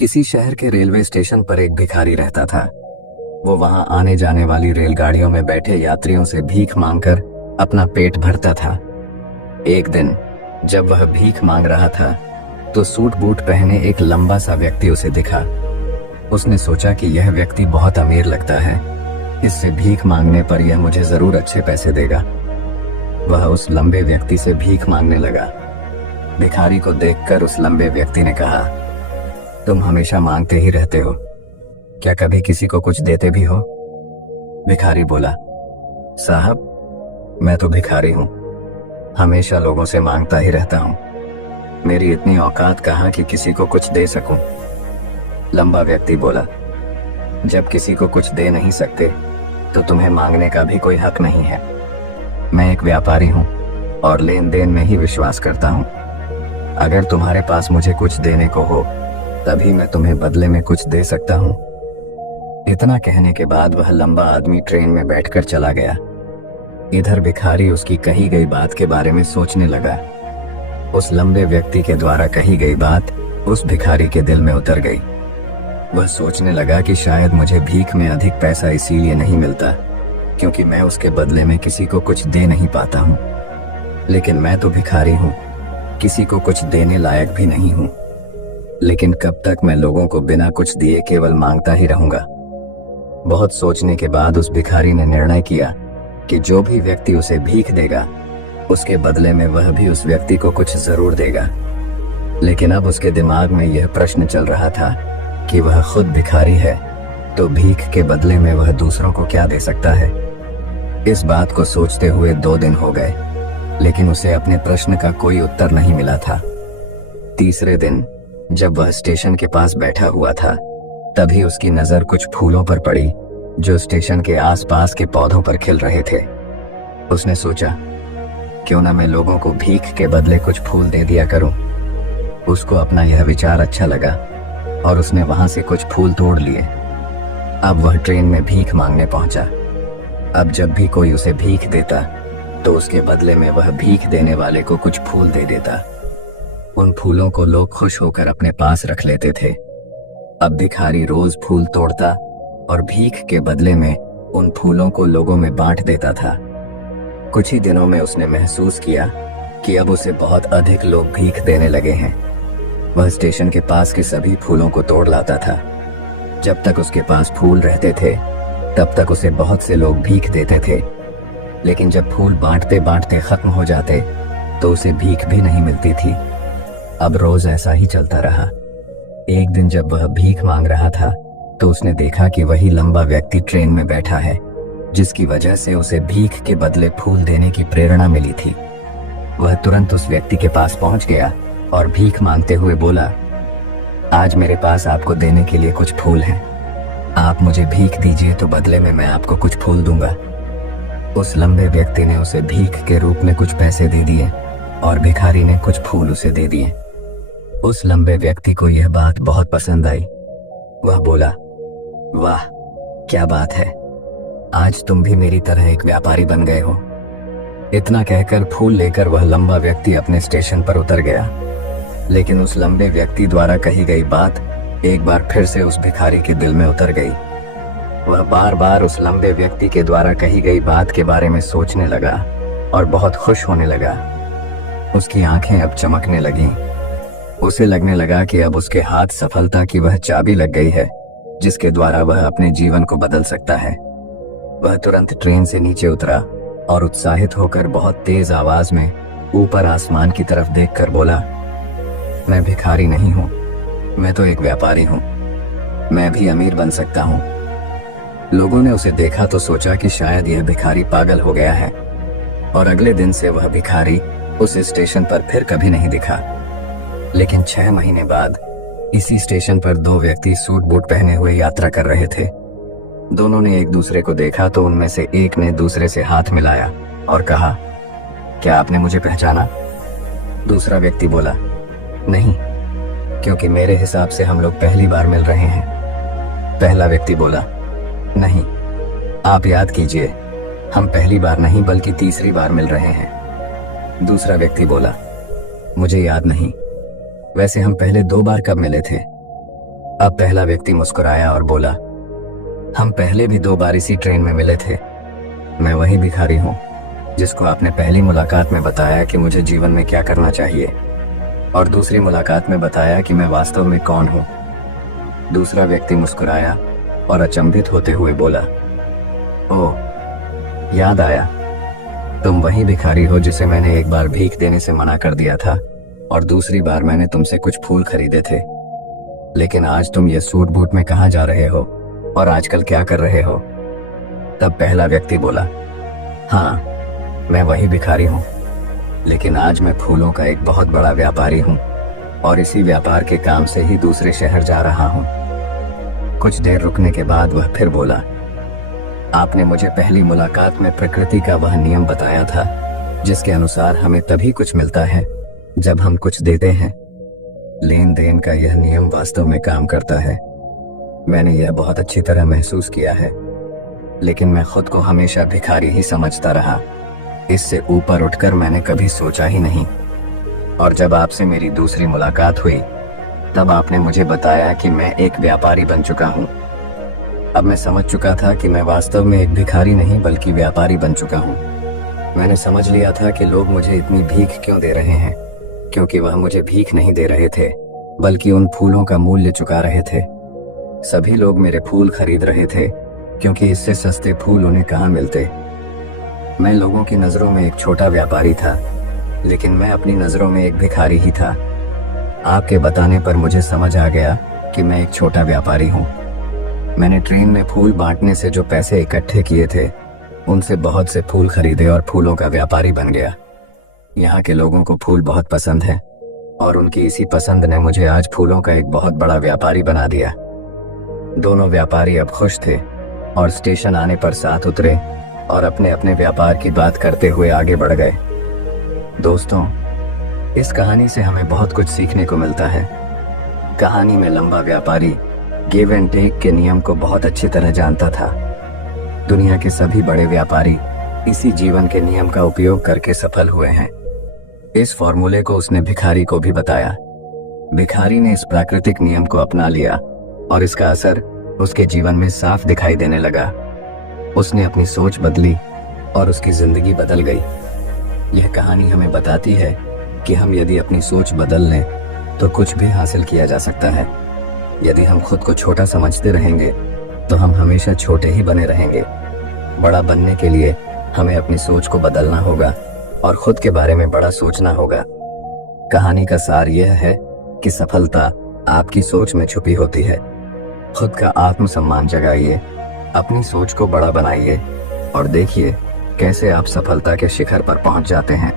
किसी शहर के रेलवे स्टेशन पर एक भिखारी रहता था। वो वहां आने जाने वाली रेलगाड़ियों में बैठे यात्रियों से भीख मांगकर अपना पेट भरता था। एक दिन जब वह भीख मांग रहा था तो सूट बूट पहने एक लंबा सा व्यक्ति उसे दिखा। उसने सोचा कि यह व्यक्ति बहुत अमीर लगता है, इससे भीख मांगने पर यह मुझे जरूर अच्छे पैसे देगा। वह उस लंबे व्यक्ति से भीख मांगने लगा। भिखारी को देखकर उस लंबे व्यक्ति ने कहा, तुम हमेशा मांगते ही रहते हो, क्या कभी किसी को कुछ देते भी हो? भिखारी बोला, साहब मैं तो भिखारी हूं, हमेशा लोगों से मांगता ही रहता हूं, मेरी इतनी औकात कहां कि किसी को कुछ दे सकूं। लंबा व्यक्ति बोला, जब किसी को कुछ दे नहीं सकते तो तुम्हें मांगने का भी कोई हक नहीं है। मैं एक व्यापारी हूं और लेन देन में ही विश्वास करता हूं। अगर तुम्हारे पास मुझे कुछ देने को हो तभी मैं तुम्हें बदले में कुछ दे सकता हूं। इतना कहने के बाद वह लंबा आदमी ट्रेन में बैठकर चला गया। इधर भिखारी उसकी कही गई बात के बारे में सोचने लगा। उस लंबे व्यक्ति के द्वारा कही गई बात उस भिखारी के दिल में उतर गई। वह सोचने लगा कि शायद मुझे भीख में अधिक पैसा इसीलिए नहीं मिलता क्योंकि मैं उसके बदले में किसी को कुछ दे नहीं पाता हूं। लेकिन मैं तो भिखारी हूं, किसी को कुछ देने लायक भी नहीं हूं। लेकिन कब तक मैं लोगों को बिना कुछ दिए केवल मांगता ही रहूंगा। बहुत सोचने के बाद उस भिखारी ने निर्णय किया कि जो भी व्यक्ति उसे भीख देगा उसके बदले में वह भी उस व्यक्ति को कुछ जरूर देगा। लेकिन अब उसके दिमाग में यह प्रश्न चल रहा था कि वह खुद भिखारी है तो भीख के बदले में वह दूसरों को क्या दे सकता है। इस बात को सोचते हुए 2 दिन हो गए, लेकिन उसे अपने प्रश्न का कोई उत्तर नहीं मिला था। तीसरे दिन जब वह स्टेशन के पास बैठा हुआ था तभी उसकी नजर कुछ फूलों पर पड़ी जो स्टेशन के आसपास के पौधों पर खिल रहे थे। उसने सोचा, क्यों ना मैं लोगों को भीख के बदले कुछ फूल दे दिया करूं। उसको अपना यह विचार अच्छा लगा और उसने वहां से कुछ फूल तोड़ लिए। अब वह ट्रेन में भीख मांगने पहुंचा। अब जब भी कोई उसे भीख देता तो उसके बदले में वह भीख देने वाले को कुछ फूल दे देता। उन फूलों को लोग खुश होकर अपने पास रख लेते थे। अब भिखारी रोज फूल तोड़ता और भीख के बदले में उन फूलों को लोगों में बांट देता था। कुछ ही दिनों में उसने महसूस किया कि अब उसे बहुत अधिक लोग भीख देने लगे हैं। वह स्टेशन के पास के सभी फूलों को तोड़ लाता था। जब तक उसके पास फूल रहते थे तब तक उसे बहुत से लोग भीख देते थे, लेकिन जब फूल बांटते बांटते खत्म हो जाते तो उसे भीख भी नहीं मिलती थी। अब रोज ऐसा ही चलता रहा। एक दिन जब वह भीख मांग रहा था तो उसने देखा कि वही लंबा व्यक्ति ट्रेन में बैठा है, जिसकी वजह से उसे भीख के बदले फूल देने की प्रेरणा मिली थी। वह तुरंत उस व्यक्ति के पास पहुंच गया और भीख मांगते हुए बोला, आज मेरे पास आपको देने के लिए कुछ फूल हैं। आप मुझे भीख दीजिए तो बदले में मैं आपको कुछ फूल दूंगा। उस लंबे व्यक्ति ने उसे भीख के रूप में कुछ पैसे दे दिए और भिखारी ने कुछ फूल उसे दे दिए। उस लंबे व्यक्ति को यह बात बहुत पसंद आई। वह बोला, वाह क्या बात है, आज तुम भी मेरी तरह एक व्यापारी बन गए हो। इतना कहकर फूल लेकर वह लंबा व्यक्ति अपने स्टेशन पर उतर गया। लेकिन उस लंबे व्यक्ति द्वारा कही गई बात एक बार फिर से उस भिखारी के दिल में उतर गई। वह बार बार उस लंबे व्यक्ति के द्वारा कही गई बात के बारे में सोचने लगा और बहुत खुश होने लगा। उसकी आंखें अब चमकने लगीं। उसे लगने लगा कि अब उसके हाथ सफलता की वह चाबी लग गई है जिसके द्वारा वह अपने जीवन को बदल सकता है। वह तुरंत ट्रेन से नीचे उतरा और उत्साहित होकर बहुत तेज आवाज में ऊपर आसमान की तरफ देखकर बोला, मैं भिखारी नहीं हूं, मैं तो एक व्यापारी हूं, मैं भी अमीर बन सकता हूं। लोगों ने उसे देखा तो सोचा कि शायद यह भिखारी पागल हो गया है और अगले दिन से वह भिखारी उस स्टेशन पर फिर कभी नहीं दिखा। लेकिन 6 महीने बाद इसी स्टेशन पर 2 व्यक्ति सूट बूट पहने हुए यात्रा कर रहे थे। दोनों ने एक दूसरे को देखा तो उनमें से एक ने दूसरे से हाथ मिलाया और कहा, क्या आपने मुझे पहचाना? दूसरा व्यक्ति बोला, नहीं, क्योंकि मेरे हिसाब से हम लोग पहली बार मिल रहे हैं। पहला व्यक्ति बोला, नहीं, आप याद कीजिए, हम पहली बार नहीं बल्कि तीसरी बार मिल रहे हैं। दूसरा व्यक्ति बोला, मुझे याद नहीं, वैसे हम पहले 2 बार कब मिले थे? अब पहला व्यक्ति मुस्कुराया और बोला, हम पहले भी 2 बार इसी ट्रेन में मिले थे। मैं वही भिखारी हूँ जिसको आपने पहली मुलाकात में बताया कि मुझे जीवन में क्या करना चाहिए, और दूसरी मुलाकात में बताया कि मैं वास्तव में कौन हूँ। दूसरा व्यक्ति मुस्कुराया और अचंभित होते हुए बोला, ओह, याद आया, तुम वही भिखारी हो जिसे मैंने एक बार भीख देने से मना कर दिया था और दूसरी बार मैंने तुमसे कुछ फूल खरीदे थे। लेकिन आज तुम ये सूट बूट में कहाँ जा रहे हो और आजकल क्या कर रहे हो? तब पहला व्यक्ति बोला, हाँ, मैं वही भिखारी हूँ, लेकिन आज मैं फूलों का एक बहुत बड़ा व्यापारी हूँ और इसी व्यापार के काम से ही दूसरे शहर जा रहा हूँ। कुछ देर रुकने के बाद वह फिर बोला, आपने मुझे पहली मुलाकात में प्रकृति का वह नियम बताया था जिसके अनुसार हमें तभी कुछ मिलता है जब हम कुछ देते हैं। लेन देन का यह नियम वास्तव में काम करता है। मैंने यह बहुत अच्छी तरह महसूस किया है, लेकिन मैं खुद को हमेशा भिखारी ही समझता रहा। इससे ऊपर उठकर मैंने कभी सोचा ही नहीं। और जब आपसे मेरी दूसरी मुलाकात हुई तब आपने मुझे बताया कि मैं एक व्यापारी बन चुका हूँ। अब मैं समझ चुका था कि मैं वास्तव में एक भिखारी नहीं बल्कि व्यापारी बन चुका हूँ। मैंने समझ लिया था कि लोग मुझे इतनी भीख क्यों दे रहे हैं, क्योंकि वह मुझे भीख नहीं दे रहे थे बल्कि उन फूलों का मूल्य चुका रहे थे। सभी लोग मेरे फूल खरीद रहे थे क्योंकि इससे सस्ते फूल उन्हें कहाँ मिलते। मैं लोगों की नजरों में एक छोटा व्यापारी था, लेकिन मैं अपनी नजरों में एक भिखारी ही था। आपके बताने पर मुझे समझ आ गया कि मैं एक छोटा व्यापारी हूँ। मैंने ट्रेन में फूल बांटने से जो पैसे इकट्ठे किए थे उनसे बहुत से फूल खरीदे और फूलों का व्यापारी बन गया। यहाँ के लोगों को फूल बहुत पसंद है और उनकी इसी पसंद ने मुझे आज फूलों का एक बहुत बड़ा व्यापारी बना दिया। दोनों व्यापारी अब खुश थे और स्टेशन आने पर साथ उतरे और अपने अपने व्यापार की बात करते हुए आगे बढ़ गए। दोस्तों, इस कहानी से हमें बहुत कुछ सीखने को मिलता है। कहानी में लंबा व्यापारी गिव एंड टेक के नियम को बहुत अच्छी तरह जानता था। दुनिया के सभी बड़े व्यापारी इसी जीवन के नियम का उपयोग करके सफल हुए हैं। इस फॉर्मूले को उसने भिखारी को भी बताया। भिखारी ने इस प्राकृतिक नियम को अपना लिया और इसका असर उसके जीवन में साफ दिखाई देने लगा। उसने अपनी सोच बदली और उसकी जिंदगी बदल गई। यह कहानी हमें बताती है कि हम यदि अपनी सोच बदल लें तो कुछ भी हासिल किया जा सकता है। यदि हम खुद को छोटा समझते रहेंगे तो हम हमेशा छोटे ही बने रहेंगे। बड़ा बनने के लिए हमें अपनी सोच को बदलना होगा और खुद के बारे में बड़ा सोचना होगा। कहानी का सार यह है कि सफलता आपकी सोच में छुपी होती है। खुद का आत्मसम्मान जगाइए, अपनी सोच को बड़ा बनाइए और देखिए कैसे आप सफलता के शिखर पर पहुंच जाते हैं।